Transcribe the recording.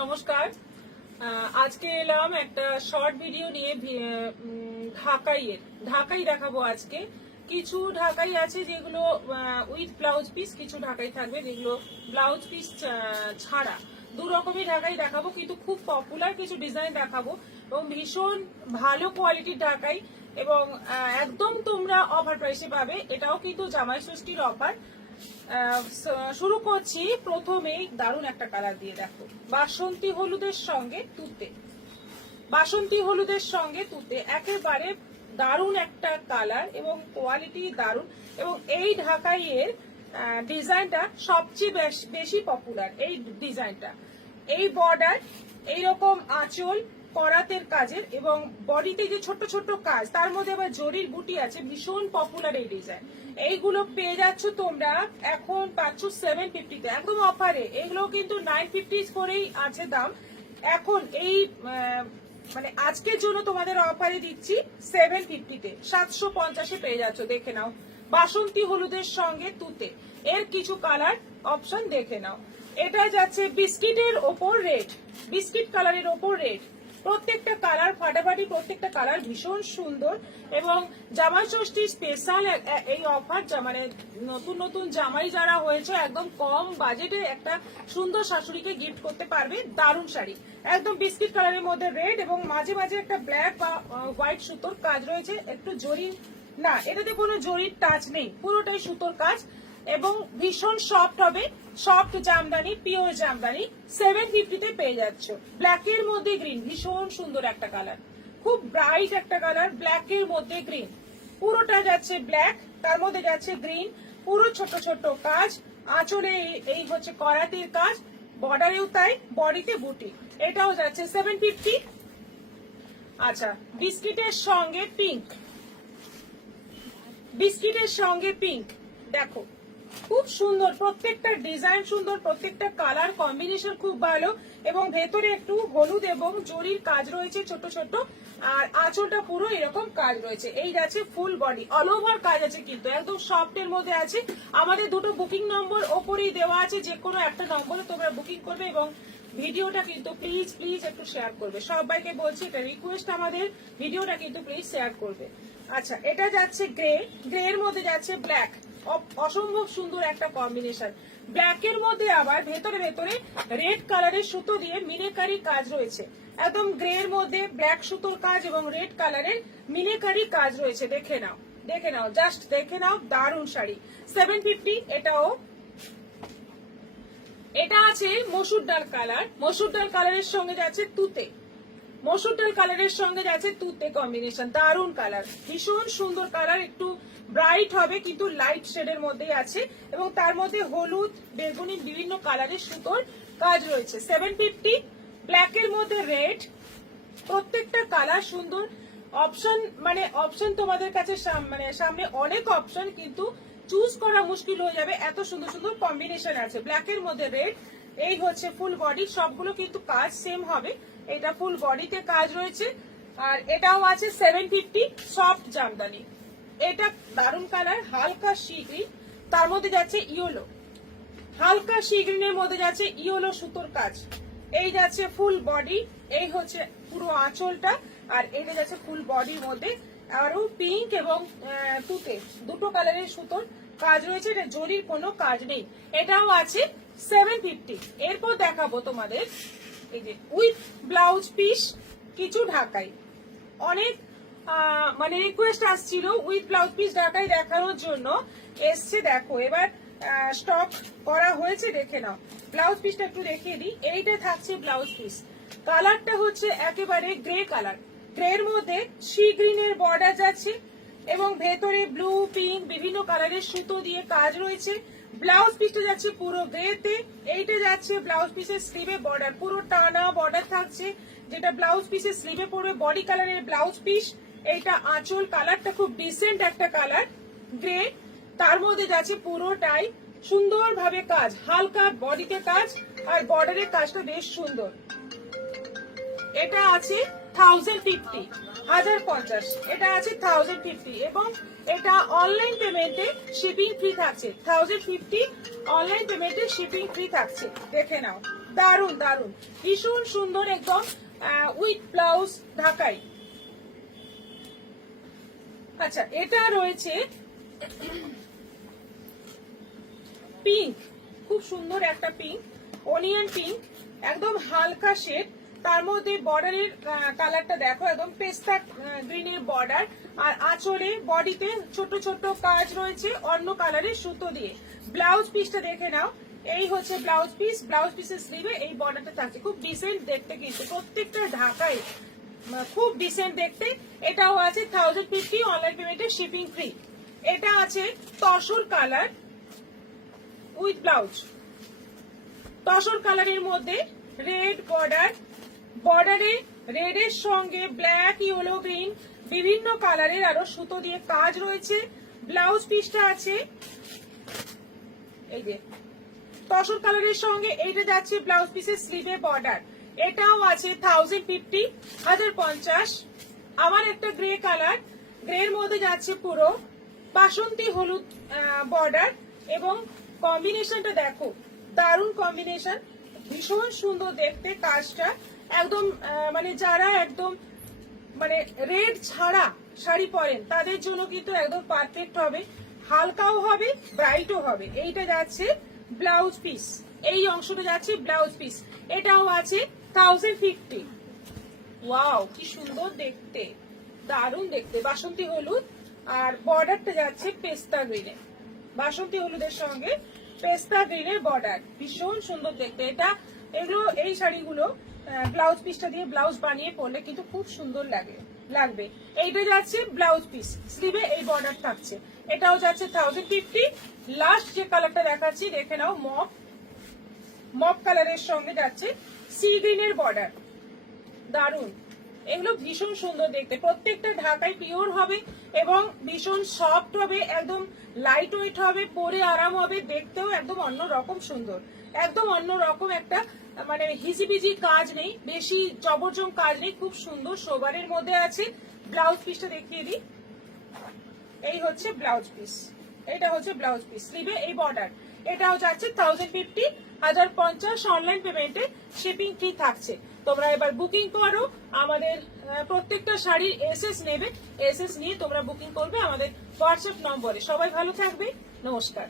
নমস্কার। আজকে এলাম একটা শর্ট ভিডিও নিয়ে। ঢাকাই দেখাবো আজকে। কিছু ঢাকাই আছে যেগুলো উইথ ব্লাউজ পিস, কিছু ঢাকাই থাকবে যেগুলো ব্লাউজ পিস ছাড়া। দু রকমই ঢাকাই দেখাবো, কিন্তু খুব পপুলার কিছু ডিজাইন দেখাবো এবং ভীষণ ভালো কোয়ালিটির ঢাকাই এবং একদম তোমরা অফার প্রাইসে পাবে। এটাও কিন্তু জামাই ষষ্ঠীর অফার। শুরু করছি প্রথমেই দারুণ একটা কালার দিয়ে। দেখো, বাসন্তী হলুদের সঙ্গে তুতে, বাসন্তী হলুদের সঙ্গে তুতে, একেবারে দারুণ একটা কালার এবং কোয়ালিটি দারুণ। এবং এই ঢাকাইয়ের ডিজাইনটা সবচেয়ে বেশি পপুলার। এই ডিজাইনটা, এই বর্ডার, এইরকম আঁচল করাতের কাজের এবং বডিতে যে ছোট ছোট কাজ, তার মধ্যে আবার জরির বুটি আছে। ভীষণ পপুলার এই ডিজাইন। এইগুলো পেয়ে যাচ্ছ তোমরা, এখন পাচ্ছ 750-তে, একদম অফারে। এগুলো কিন্তু 950 করেই আছে দাম। এখন এই মানে আজকের জন্য তোমাদের অফারে দিচ্ছি 750-তে, 750-এ পেয়ে যাচ্ছ। দেখে নাও, বাসন্তী হলুদের সঙ্গে তুতে। এর কিছু কালার অপশন দেখে নাও। এটা যাচ্ছে বিস্কিটের ওপর রেড, বিস্কিট কালারের ওপর রেড। প্রত্যেকটা কালার ফাটাফাটি, প্রত্যেকটা কালার ভীষণ সুন্দর। এবং জামাই ষষ্ঠীর স্পেশাল এই অফার, মানে নতুন নতুন জামাই যারা হয়েছে, একদম কম বাজেটে একটা সুন্দর শাশুড়িকে গিফট করতে পারবে দারুণ শাড়ি। একদম বিস্কিট কালারের মধ্যে রেড এবং মাঝে মাঝে একটা ব্ল্যাক বা হোয়াইট সুতোর কাজ রয়েছে। একটু জরি, না এটাতে কোনো জরির টাচ নেই, পুরোটাই সুতোর কাজ এবং ভীষণ সফট হবে। Soft Jamdani, pure Jamdani. 750-তে পেয়ে যাচ্ছ। ব্ল্যাকের মধ্যে গ্রিন, ভীষণ সুন্দর একটা কালার, খুব ব্রাইট একটা কালার। ব্ল্যাকের মধ্যে গ্রিন, পুরোটা যাচ্ছে ব্ল্যাক, তার মধ্যে যাচ্ছে গ্রিন। পুরো ছোট ছোট কাজ, আঁচলে এই হচ্ছে করাতির কাজ, বর্ডারেও তাই, বডিতে বুটি। এটাও যাচ্ছে 750। আচ্ছা, বিস্কিটের সঙ্গে পিঙ্ক, বিস্কিটের সঙ্গে পিঙ্ক। দেখো, খুব সুন্দর, প্রত্যেকটা ডিজাইন সুন্দর, প্রত্যেকটা কালার কম্বিনেশন খুব ভালো এবং ভেতরে একটু হলুদ এবং জরির কাজ রয়েছে ছোট ছোট। আর আঁচলটা পুরো এরকম কাজ রয়েছে। এই যাচ্ছে ফুল বডি, অল ওভার কাজ আছে, কিন্তু একদম সফটের মধ্যে আছে। আমাদের দুটো বুকিং নম্বর ওপরেই দেওয়া আছে, যে কোনো একটা নম্বরে তোমরা বুকিং করবে এবং ভিডিওটা কিন্তু প্লিজ প্লিজ একটু শেয়ার করবে। সবাইকে বলছি, এটা রিকোয়েস্ট আমাদের, ভিডিওটা কিন্তু প্লিজ শেয়ার করবে। আচ্ছা, এটা যাচ্ছে গ্রে, গ্রে এর মধ্যে যাচ্ছে ব্ল্যাক। অসম্ভব সুন্দর একটা কম্বিনেশন। ব্ল্যাকের মধ্যে আবার ভেতরে ভেতরে রেড কালারের সুতো দিয়ে মিনেকারি কাজ রয়েছে। একদম গ্রে এর মধ্যে ব্ল্যাক সুতোর কাজ এবং রেড কালারের মিনেকারি কাজ রয়েছে। দেখে নাও, দেখে নাও, জাস্ট দেখে নাও, দারুণ শাড়ি। 750 এটাও। এটা আছে মসুর ডাল কালার, মসুর ডাল কালারের সঙ্গে যাচ্ছে তুতে, মসুর ডাল কালারের সঙ্গে যাচ্ছে তুতে কম্বিনেশন। দারুণ কালার, ভীষণ সুন্দর কালার। একটু ব্রাইট হবে কিন্তু লাইট শেডের মধ্যেই আছে এবং তার মধ্যে হলুদ, বেগুনি, বিভিন্ন কালারের সুতোর কাজ রয়েছে। 750। ব্ল্যাকের মধ্যে রেড, প্রত্যেকটা কালার সুন্দর। অপশন, মানে অপশন তোমাদের কাছে মানে সামনে অনেক অপশন, কিন্তু চুজ করা মুশকিল হয়ে যাবে, এত সুন্দর সুন্দর কম্বিনেশন আছে। ব্ল্যাকের মধ্যে রেড, এই হচ্ছে ফুল বডি, সবগুলো কিন্তু কাজ সেম হবে। এটা ফুল বডিতে কাজ রয়েছে। আর এটাও আছে 750, সফট জামদানি। এটা দারুণ কালার, হালকা সি গ্রিন, তার মধ্যে যাচ্ছে ইয়েলো, হালকা সি গ্রিনের মধ্যে যাচ্ছে ইয়েলো সুতোর কাজ। এই যাচ্ছে ফুল বডি, এই হচ্ছে পুরো আঁচলটা, আর এটা যাচ্ছে ফুল বডির মধ্যে আরো পিঙ্ক এবং তুতে, দুটো কালারের সুতোর কাজ রয়েছে। এটা জরির কোনো কাজ নেই। এটাও আছে 750। এরপর দেখাবো তোমাদের এই যে উইথ ব্লাউজ পিস কিছু ঢাকাই। অনেক মানে রিকোয়েস্ট আসছিল উইথ ব্লাউজ পিস ঢাকাই দেখানোর জন্য, এসছে। দেখো, এবার স্টক করা হয়েছে, দেখে নাও। ব্লাউজ পিসটা একটু দেখিয়ে দিই। এইটা থাকছে ব্লাউজ পিস, কালারটা হচ্ছে একেবারে গ্রে কালার। গ্রের মধ্যে সি গ্রিনের বর্ডার যাচ্ছে এবং ভেতরে ব্লু, পিঙ্ক, বিভিন্ন কালারের সুতো দিয়ে কাজ রয়েছে। ব্লাউজ পিসটা যাচ্ছে পুরো গ্রেতে। এইটা যাচ্ছে ব্লাউজ পিসের স্লিভে বর্ডার, পুরো টানা বর্ডার থাকছে, যেটা ব্লাউজ পিসের স্লিভে পড়বে। বডি কালারের ব্লাউজ পিস। এইটা আঁচল, কালারটা খুব ডিসেন্ট একটা কালার, গ্রে। তার মধ্যে যাচ্ছে পুরোটাই সুন্দরভাবে কাজ, হালকা বডিতে কাজ আর বর্ডারের কাজটা বেশ সুন্দর। এটা আছে 1050, 1050। এটা আছে 1050 এবং এটা অনলাইন পেমেন্টে শিপিং ফ্রি থাকছে। 1050 অনলাইন পেমেন্টে শিপিং ফ্রি থাকছে। দেখে নাও, দারুন দারুন, ভীষণ সুন্দর একদম উইথ ব্লাউজ ঢাকাই। আচ্ছা, এটা রয়েছে পিঙ্ক, খুব সুন্দর একটা পিঙ্ক, অনিয়ন পিঙ্ক, একদম হালকা শেড। তার মধ্যে বর্ডারের কালারটা দেখো, একদম পেস্তা গ্রিনের বর্ডার, আর আঁচলে বডিতে ছোট ছোট কাজ রয়েছে অন্য কালারের সুতো দিয়ে। ব্লাউজ পিসটা দেখে নাও, এই হচ্ছে ব্লাউজ পিস। ব্লাউজ পিসের স্লিভে এই বর্ডারটা থাকছে, খুব ডিসেন্ট দেখতে, কিন্তু প্রত্যেকটা ঢাকায় খুব ডিসেন্ট দেখতে। এটাও আছে 1050, অনলাইন পেমেন্টে শিপিং ফ্রি। এটা আছে tussar colour with blouse, tussar কালারের মধ্যে রেড বর্ডার, বর্ডারে রেডের সঙ্গে ব্ল্যাক, ইয়েলো, গ্রিন বিভিন্ন কালারের আরো সুতো দিয়ে কাজ রয়েছে। ব্লাউজ পিসটা আছে এই যে তসর কালারের সঙ্গে, এইটা যাচ্ছে ব্লাউজ পিসের স্লিভে বর্ডার। এটাও আছে 1050, 1050। আমার একটা গ্রে কালার, গ্রের মধ্যে যাচ্ছে পুরো বাসন্তী হলুদ বর্ডার, এবং কম্বিনেশনটা দেখো, দারুণ কম্বিনেশন, ভীষণ সুন্দর দেখতে কাজটা। একদম মানে যারা একদম মানে রেড ছাড়া শাড়ি পরেন তাদের জন্য কিন্তু একদম পারফেক্ট হবে, হালকাও হবে ব্রাইটও হবে। এইটা যাচ্ছে ব্লাউজ পিস, এই অংশটা যাচ্ছে ব্লাউজ পিস। এটাও আছে 1050। ওয়াও, কি সুন্দর দেখতে, দারুণ দেখতে, বাসন্তী হলুদ, আর বর্ডারটা যাচ্ছে পেস্তা গ্রিনে, বাসন্তী হলুদের সঙ্গে পেস্তা গ্রিনের বর্ডার, ভীষণ সুন্দর দেখতে। এটা এগুলো এই শাড়িগুলো ব্লাউজ পিসটা দিয়ে ব্লাউজ বানিয়ে পরলে কিন্তু খুব সুন্দর লাগবে। এইটা যাচ্ছে ব্লাউজ পিস, স্লিভে এই বর্ডার থাকছে। এটাও যাচ্ছে 1050। লাস্ট যে কালারটা দেখাচ্ছি দেখে নাও, মপ কালারের সঙ্গে যাচ্ছে সি গ্রিনের বর্ডার, দারুন। এগুলো ভীষণ সুন্দর দেখতে, প্রত্যেকটা ঢাকাই পিওর হবে এবং ভীষণ সফট হবে, একদম লাইট ওয়েট হবে, পরে আরাম হবে, দেখতেও একদম অন্যরকম সুন্দর, একদম অন্যরকম একটা মানে হিজিবিজি কাজ নেই, বেশি জবরজং কাজ নেই, খুব সুন্দর সোবারের মধ্যে আছে। ব্লাউজ পিসটা দেখিয়ে দিই, এই হচ্ছে ব্লাউজ পিস, এটা হচ্ছে ব্লাউজ পিস, স্লিভে এই বর্ডার। এটাও যাচ্ছে 1050, 1050 অনলাইন পেমেন্টে শিপিং ফ্রি থাকছে। তোমরা এবার বুকিং করো, আমাদের প্রত্যেকটা শাড়ির এসএস নেবে, এসএস নিয়ে তোমরা বুকিং করবে আমাদের হোয়াটসঅ্যাপ নম্বরে। সবাই ভালো থাকবে, নমস্কার।